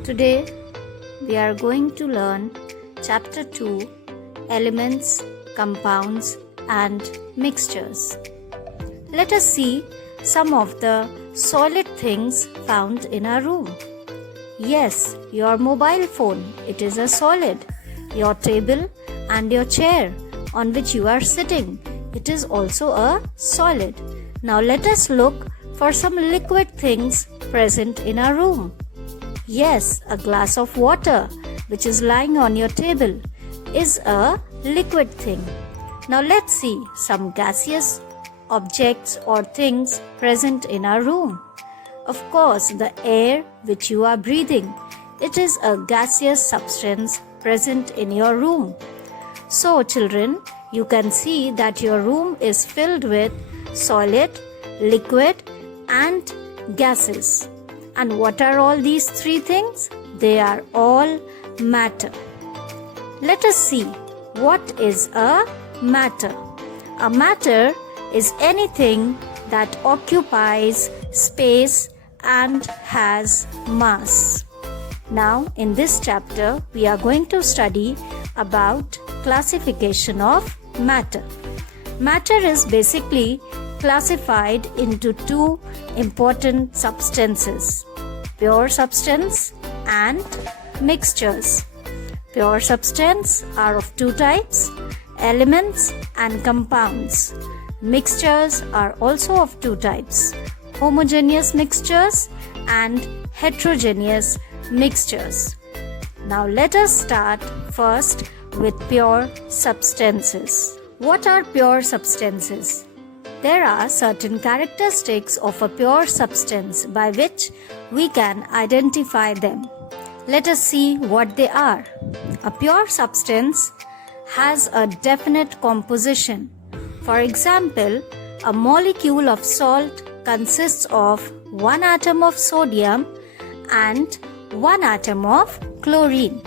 Today we are going to learn Chapter 2 Elements, Compounds and Mixtures. Let us see some of the solid things found in our room. Yes, your mobile phone, it is a solid. Your table and your chair on which you are sitting, it is also a solid. Now let us look for some liquid things present in our room. Yes, a glass of water which is lying on your table is a liquid thing. Now let's see some gaseous objects or things present in our room. Of course, the air which you are breathing, it is a gaseous substance present in your room. So children, you can see that your room is filled with solid, liquid and gases. And what are all these three things? They are all matter. Let us see what is a matter. A matter is anything that occupies space and has mass. Now in this chapter we are going to study about classification of matter. Matter is basically classified into two important substances, pure substance and mixtures. Pure substance are of two types, elements and compounds. Mixtures are also of two types, homogeneous mixtures and heterogeneous mixtures. Now let us start first with pure substances. What are pure substances? There are certain characteristics of a pure substance by which we can identify them. Let us see what they are. A pure substance has a definite composition. For example, a molecule of salt consists of one atom of sodium and one atom of chlorine.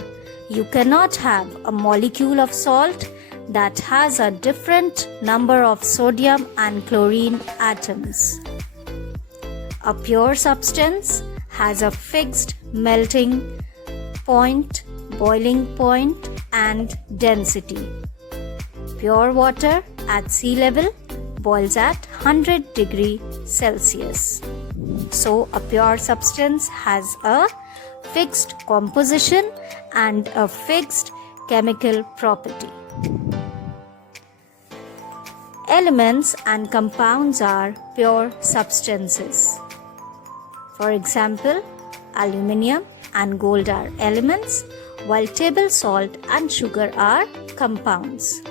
You cannot have a molecule of salt that has a different number of sodium and chlorine atoms. A pure substance has a fixed melting point, boiling point and density. Pure water at sea level boils at 100 degrees Celsius. So a pure substance has a fixed composition and a fixed chemical property. Elements and compounds are pure substances. For example, aluminium and gold are elements, while table salt and sugar are compounds.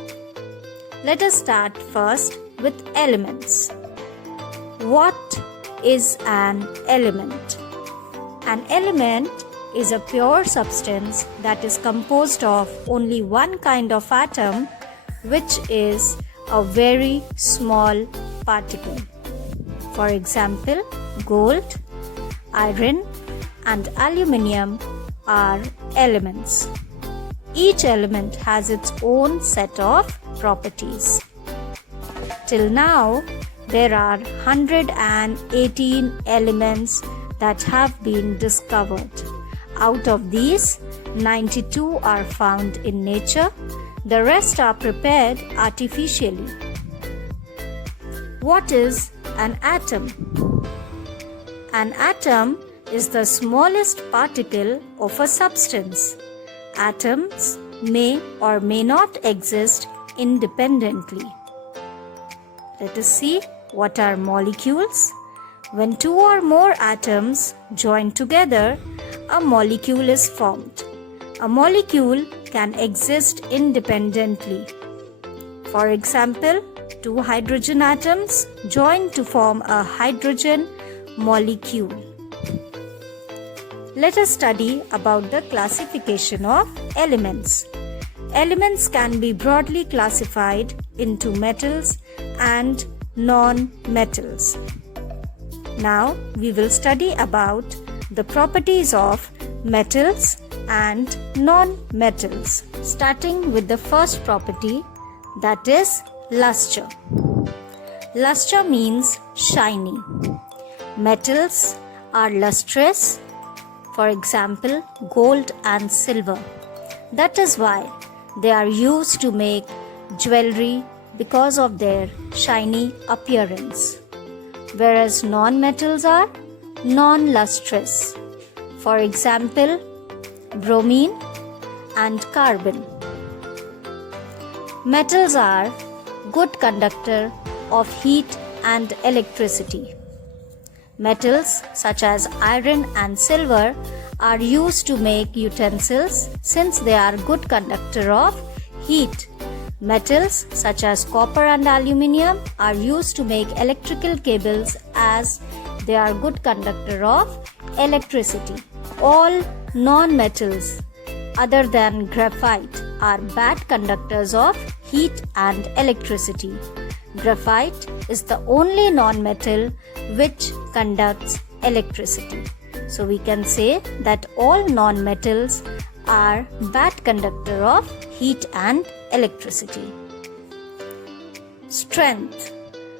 Let us start first with elements. What is an element? An element is a pure substance that is composed of only one kind of atom, which is a very small particle. For example, gold, iron and aluminium are elements. Each element has its own set of properties. Till now, there are 118 elements that have been discovered. Out of these, 92 are found in nature. The rest are prepared artificially. What is an atom? An atom is the smallest particle of a substance. Atoms may or may not exist independently. Let us see what are molecules. When two or more atoms join together, a molecule is formed. A molecule can exist independently. For example, two hydrogen atoms join to form a hydrogen molecule. Let us study about the classification of elements. Elements can be broadly classified into metals and non-metals. Now we will study about the properties of metals and non-metals, starting with the first property, that is luster. Luster means shiny. Metals are lustrous, for example, gold and silver. That is why they are used to make jewelry because of their shiny appearance. Whereas non-metals are non-lustrous. For example, bromine and carbon. Metals are good conductor of heat and electricity. Metals such as iron and silver are used to make utensils since they are good conductor of heat. Metals such as copper and aluminium are used to make electrical cables as they are good conductor of electricity. All non-metals other than graphite are bad conductors of heat and electricity. Graphite is the only non-metal which conducts electricity. So we can say that all non-metals are bad conductor of heat and electricity. Strength.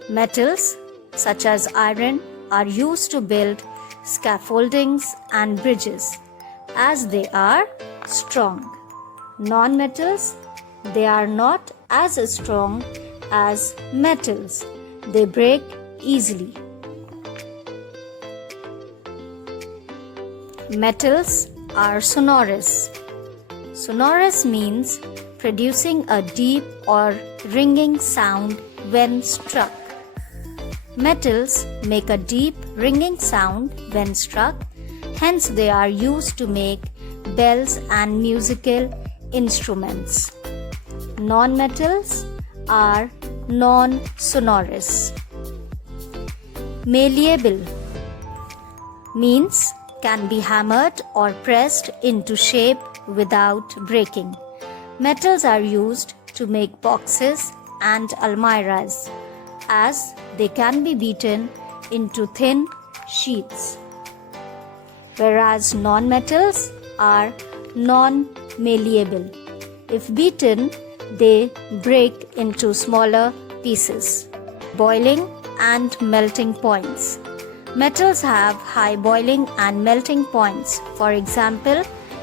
Metals such as iron are used to build scaffoldings and bridges as they are strong. Non-metals, they are not as strong as metals. They break easily. Metals are sonorous. Sonorous means producing a deep or ringing sound when struck. Metals make a deep ringing sound when struck, hence they are used to make bells and musical instruments. Non-metals are non-sonorous. Malleable means can be hammered or pressed into shape without breaking. Metals are used to make boxes and almirahs as they can be beaten into thin sheets. Whereas non-metals are non-malleable. If beaten, they break into smaller pieces. Boiling and melting points. Metals have high boiling and melting points. For example,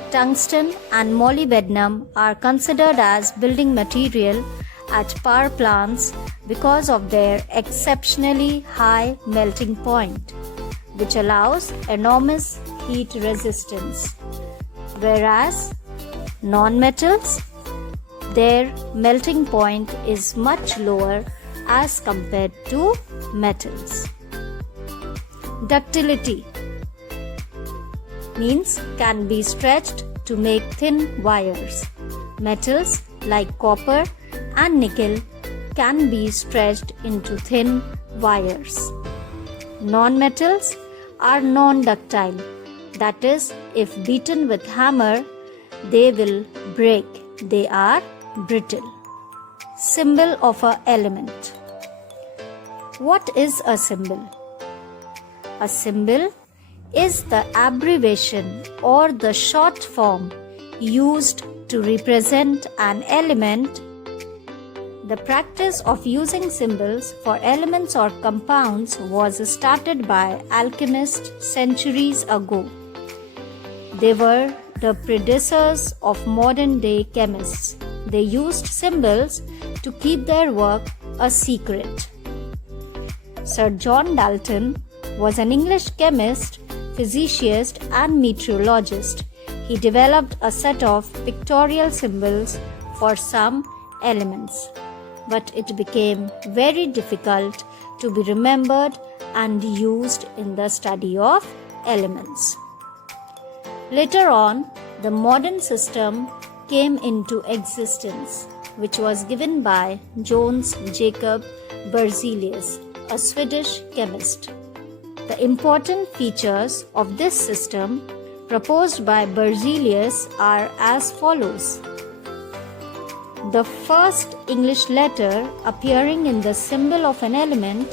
tungsten and molybdenum are considered as building material at power plants because of their exceptionally high melting point, which allows enormous heat resistance. Whereas non-metals, their melting point is much lower as compared to metals. Ductility means can be stretched to make thin wires. Metals like copper and nickel can be stretched into thin wires. Non-metals are non-ductile. That is, if beaten with hammer, they will break. They are brittle. Symbol of an element. What is a symbol? A symbol is the abbreviation or the short form used to represent an element. The practice of using symbols for elements or compounds was started by alchemists centuries ago. They were the predecessors of modern-day chemists. They used symbols to keep their work a secret. Sir John Dalton was an English chemist, physicist, and meteorologist. He developed a set of pictorial symbols for some elements, but it became very difficult to be remembered and used in the study of elements. Later on, the modern system came into existence, which was given by Johannes Jacob Berzelius, a Swedish chemist. The important features of this system proposed by Berzelius are as follows. The first English letter appearing in the symbol of an element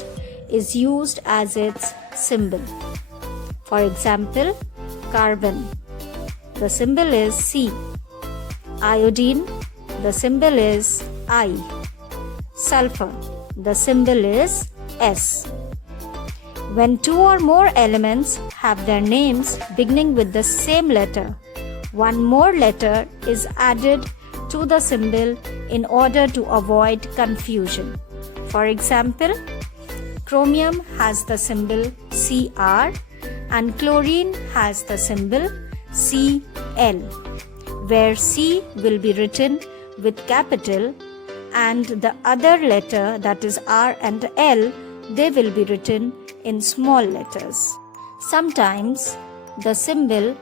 is used as its symbol. For example, carbon. The symbol is C. Iodine. The symbol is I. Sulfur. The symbol is S. When two or more elements have their names beginning with the same letter, one more letter is added to the symbol in order to avoid confusion. For example, chromium has the symbol Cr and chlorine has the symbol Cl, where C will be written with capital and the other letter, that is R and L, they will be written in small letters. Sometimes the symbol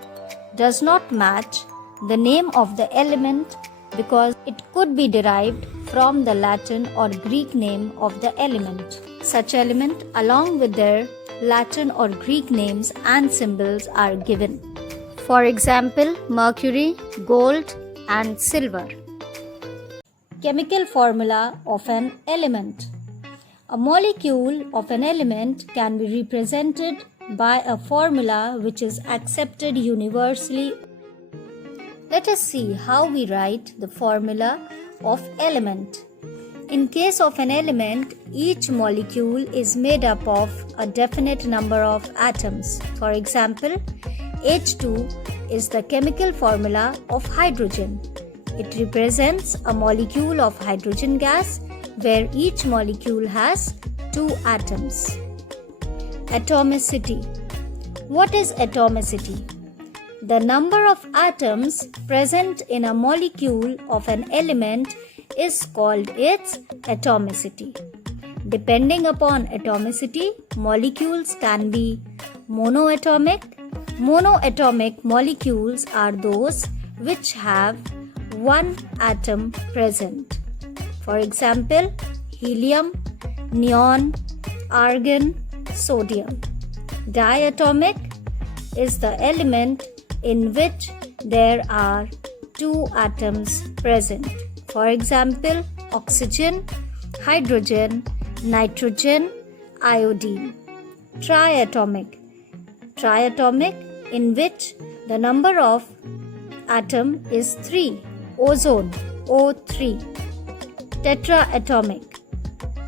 does not match the name of the element because it could be derived from the Latin or Greek name of the element. Such element along with their Latin or Greek names and symbols are given. For example, mercury, gold and silver. Chemical formula of an element. A molecule of an element can be represented by a formula which is accepted universally. Let us see how we write the formula of element. In case of an element, each molecule is made up of a definite number of atoms. For example, H2 is the chemical formula of hydrogen. It represents a molecule of hydrogen gas where each molecule has 2 atoms. Atomicity. What is atomicity? The number of atoms present in a molecule of an element is called its atomicity. Depending upon atomicity, molecules can be monoatomic. Monoatomic molecules are those which have one atom present. For example, helium, neon, argon, sodium. Diatomic is the element in which there are 2 atoms present. For example, oxygen, hydrogen, nitrogen, iodine. Triatomic. Triatomic in which the number of atom is 3. Ozone, O3. Tetraatomic.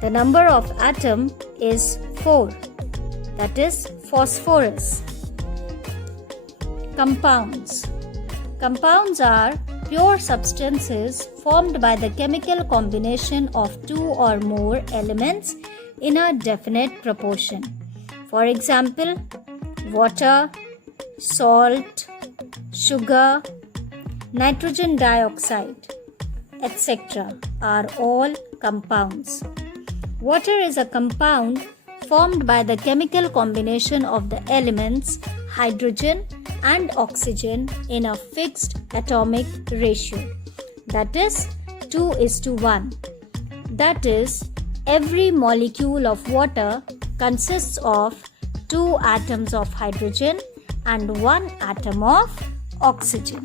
The number of atom is 4. That is phosphorus. Compounds. Compounds are pure substances formed by the chemical combination of 2 or more elements in a definite proportion. For example, water, salt, sugar, nitrogen dioxide, etc. are all compounds. Water is a compound formed by the chemical combination of the elements hydrogen and oxygen in a fixed atomic ratio, that is 2:1. That is, every molecule of water consists of 2 atoms of hydrogen and 1 atom of oxygen.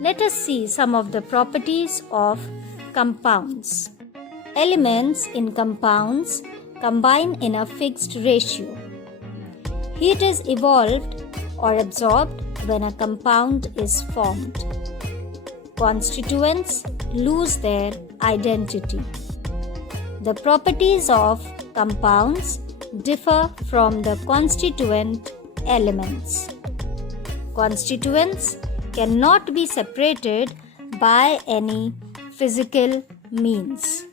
Let us see some of the properties of compounds. Elements in compounds combine in a fixed ratio. Heat is evolved or absorbed when a compound is formed. Constituents lose their identity. The properties of compounds differ from the constituent elements. Constituents cannot be separated by any physical means.